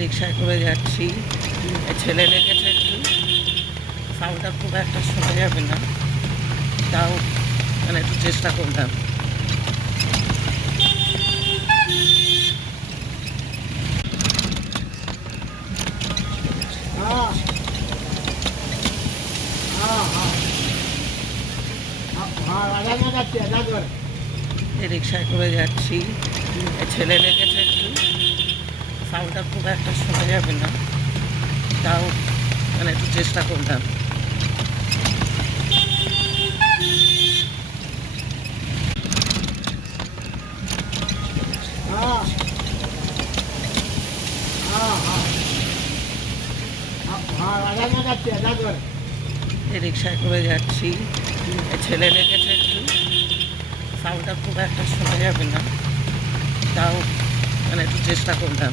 রিক্সায় করে যাচ্ছি, ছেলে লেগেছে একটু, সাউন্ডটা খুব একটা শোনা যাবে না, তাও মানে একটু চেষ্টা করলাম। রিক্সায় করে যাচ্ছি, ছেলে লেগেছে একটু, সাউন্ডটা খুব একটা শোনা যাবে না, তাও মানে একটু চেষ্টা করলাম। রিক্সায় করে যাচ্ছি, ছেলে লেগেছে একটু, সাউন্ডটা খুব একটা শোনা যাবে না, তাও মানে একটু চেষ্টা করলাম।